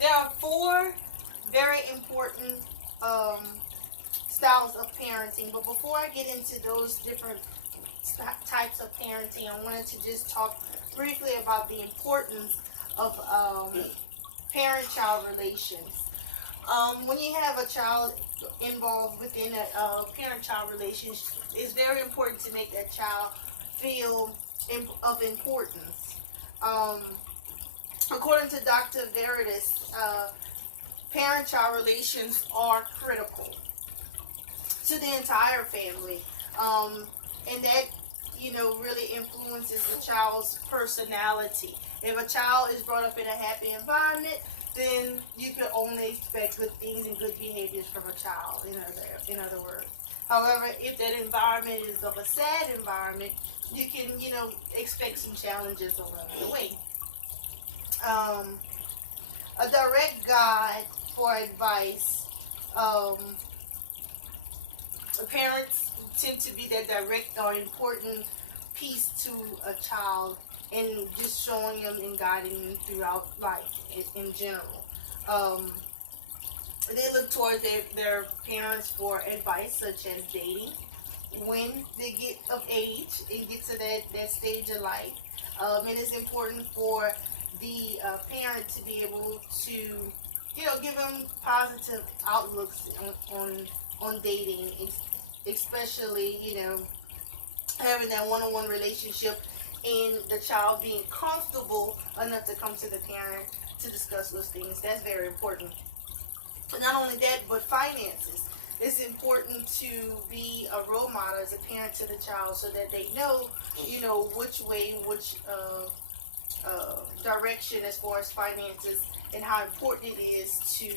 There are four very important um, styles of parenting, but before I get into those different types of parenting, I wanted to just talk briefly about the importance of parent-child relations. When you have a child involved within a parent-child relationship, it's very important to make that child feel of importance. Um, According to Dr. Veritas, parent-child relations are critical to the entire family, and that really influences the child's personality. If a child is brought up in a happy environment, then you can only expect good things and good behaviors from a child. In other words, however, if that environment is of a sad environment, you can expect some challenges along the way. Um, a direct guide for advice. Um, Parents tend to be that direct or important piece to a child and just showing them and guiding them throughout life in general. Um, they look towards their parents for advice, such as dating, when they get of age and get to that stage of life. And it's important for the parent to be able to, give them positive outlooks on dating, especially, having that one-on-one relationship and the child being comfortable enough to come to the parent to discuss those things. That's very important. But not only that, but finances. It's important to be a role model as a parent to the child so that they know, which way, which direction as far as finances, and how important it is to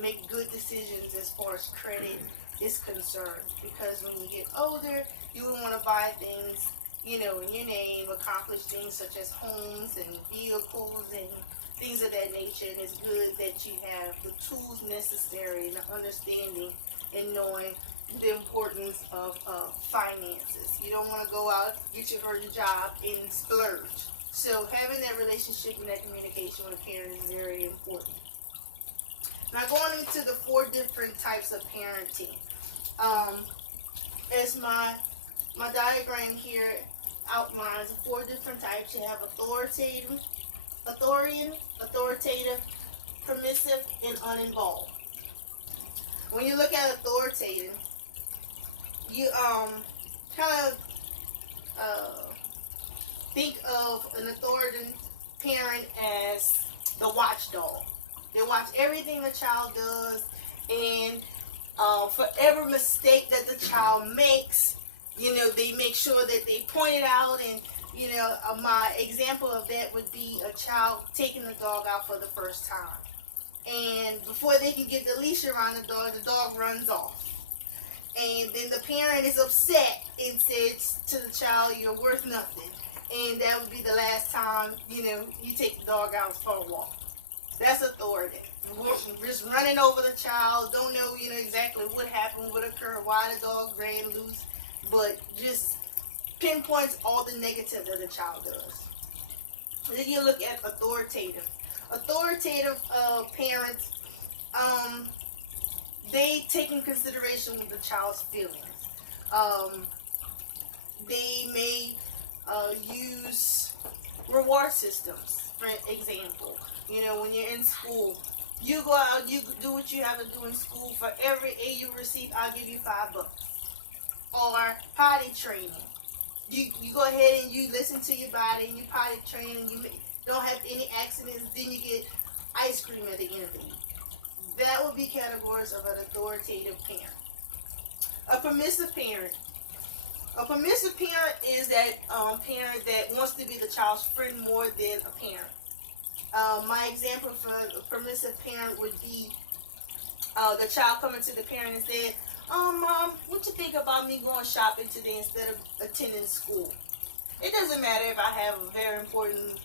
make good decisions as far as credit is concerned. Because when you get older, you would want to buy things, in your name, accomplish things such as homes and vehicles and things of that nature. And it's good that you have the tools necessary and the understanding and knowing the importance of finances. You don't want to go out, get your first job, and splurge. So having that relationship and that communication with a parent is very important. Now going into the four different types of parenting. As my diagram here outlines, four different types. You have authoritative, permissive, and uninvolved. When you look at authoritative, you kind of think of an authoritative parent as the watchdog. They watch everything the child does, and for every mistake that the child makes, they make sure that they point it out. And my example of that would be a child taking the dog out for the first time, and before they can get the leash around the dog runs off. And then the parent is upset and says to the child, "You're worth nothing." And that would be the last time, you take the dog out for a walk. That's authority. Just running over the child, don't know, exactly what happened, what occurred, why the dog ran loose, but just pinpoints all the negative that the child does. Then you look at authoritative. Authoritative parents, they take in consideration the child's feelings. They may use reward systems, for example. When you're in school, you go out, you do what you have to do in school. For every A you receive, I'll give you $5. Or potty training. You go ahead and you listen to your body and you potty train and you don't have any accidents, then you get ice cream at the end of the week. That would be categories of an authoritative parent. A permissive parent. A permissive parent is that parent that wants to be the child's friend more than a parent. My example for a permissive parent would be the child coming to the parent and said, "Mom, what you think about me going shopping today instead of attending school? It doesn't matter if I have a very important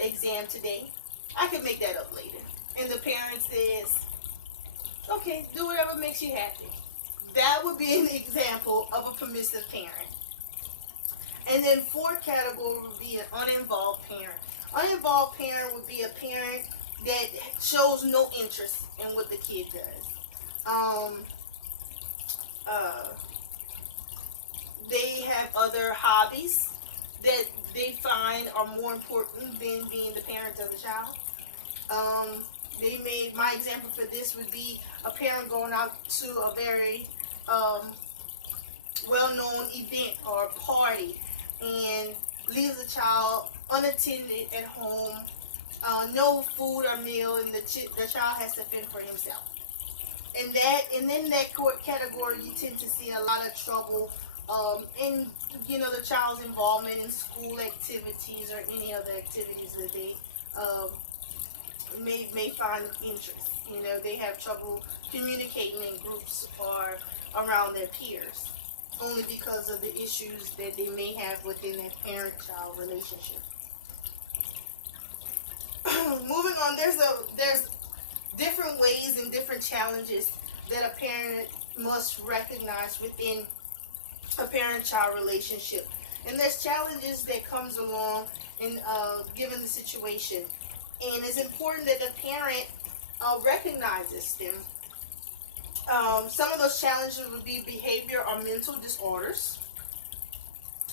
exam today. I can make that up later." And the parent says, "Okay, do whatever makes you happy." That would be an example of a permissive parent. And then fourth category would be an uninvolved parent. Uninvolved parent would be a parent that shows no interest in what the kid does. Uh, they have other hobbies that they find are more important than being the parent of the child. My example for this would be a parent going out to a very well-known event or party and leaves the child unattended at home, no food or meal, and the child has to fend for himself. And in that category, you tend to see a lot of trouble in the child's involvement in school activities or any other activities that they may find of interest. They have trouble communicating in groups or around their peers, only because of the issues that they may have within their parent-child relationship. Moving on, there's different ways and different challenges that a parent must recognize within a parent-child relationship. And there's challenges that comes along in given the situation. And it's important that the parent recognizes them. Some of those challenges would be behavior or mental disorders,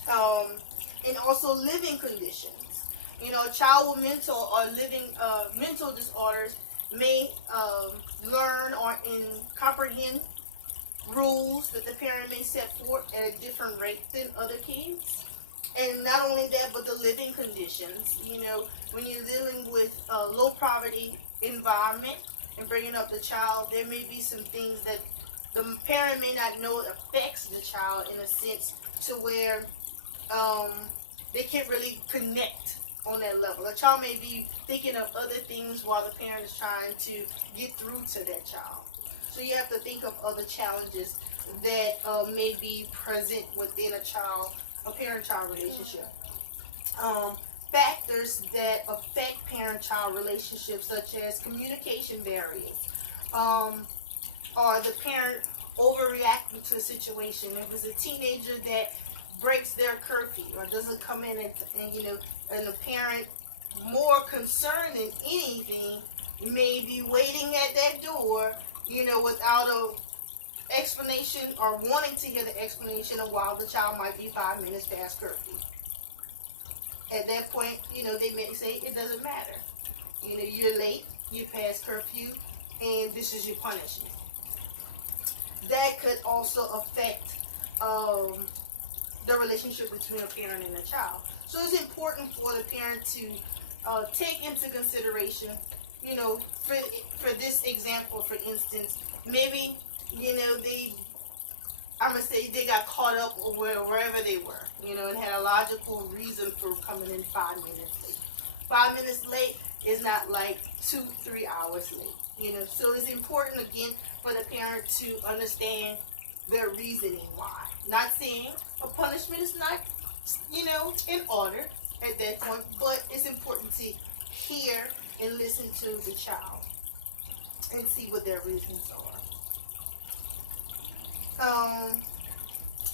and also living conditions. A child with mental or living mental disorders may learn or comprehend rules that the parent may set forth at a different rate than other kids. And not only that, but the living conditions. When you're dealing with a low poverty environment and bringing up the child, there may be some things that the parent may not know affects the child in a sense to where they can't really connect on that level. A child may be thinking of other things while the parent is trying to get through to that child. So you have to think of other challenges that may be present within a parent-child relationship. Factors that affect parent-child relationships, such as communication barriers, or the parent overreacting to a situation. If it's a teenager that breaks their curfew or doesn't come in and the parent, more concerned than anything, may be waiting at that door, without a explanation or wanting to hear the explanation of why the child might be 5 minutes past curfew. At that point, they may say it doesn't matter. You're late, you're past curfew, and this is your punishment. That could also affect the relationship between a parent and a child. So it's important for the parent to take into consideration, for this example, for instance, maybe, they got caught up wherever they were, and had a logical reason for coming in 5 minutes late. 5 minutes late is not like 2-3 hours late, So it's important, again, for the parent to understand their reasoning why. Not saying a punishment is not, in order at that point, but it's important to hear and listen to the child and see what their reasons are.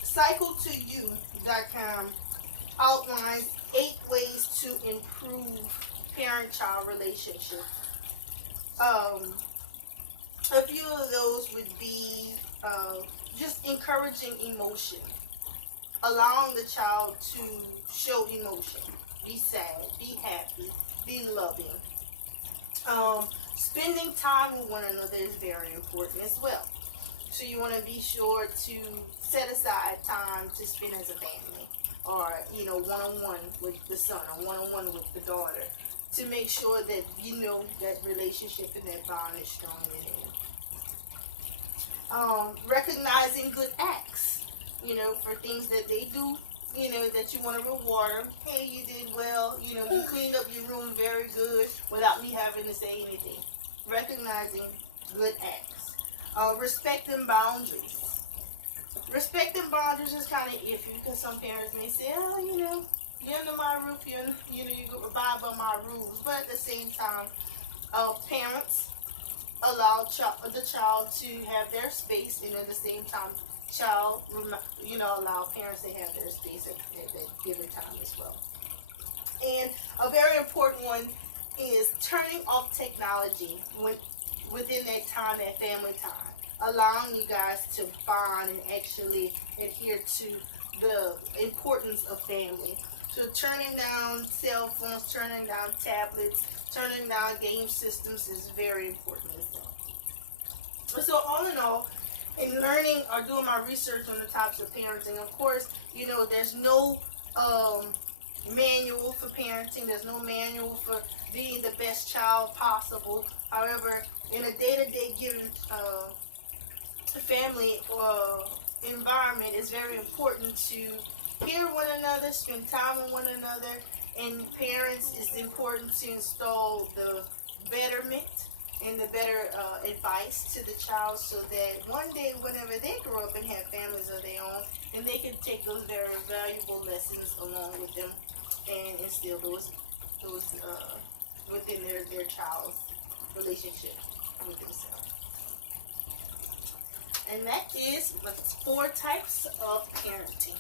Cycle2You.com outlines 8 ways to improve parent-child relationships. A few of those would be just encouraging emotion, allowing the child to show emotion, be sad, be happy, be loving. Spending time with one another is very important as well. So you want to be sure to set aside time to spend as a family, or one-on-one with the son or one-on-one with the daughter, to make sure that that relationship and that bond is strong within. Recognizing good acts, for things that they do, that you want to reward them. Hey, you did well, you cleaned up your room very good without me having to say anything. Recognizing good acts. Respecting boundaries. Respecting boundaries is kind of iffy, because some parents may say, you're under my roof, you abide by my rules. But at the same time, parents allow the child to have their space, and at the same time, allow parents to have their space at that given time as well. And a very important one is turning off technology within that time, that family time, allowing you guys to bond and actually adhere to the importance of family. So turning down cell phones, turning down tablets, turning down game systems is very important as well. So all in all, in learning or doing my research on the topics of parenting, of course, you know, there's no manual for parenting. There's no manual for being the best child possible. However, in a day-to-day given family environment, it's very important to hear one another, spend time with one another, and parents, it's important to install the betterment and the better advice to the child, so that one day, whenever they grow up and have families of their own, and they can take those very valuable lessons along with them and instill those within their child's relationship with themselves. And that is 4 types of parenting.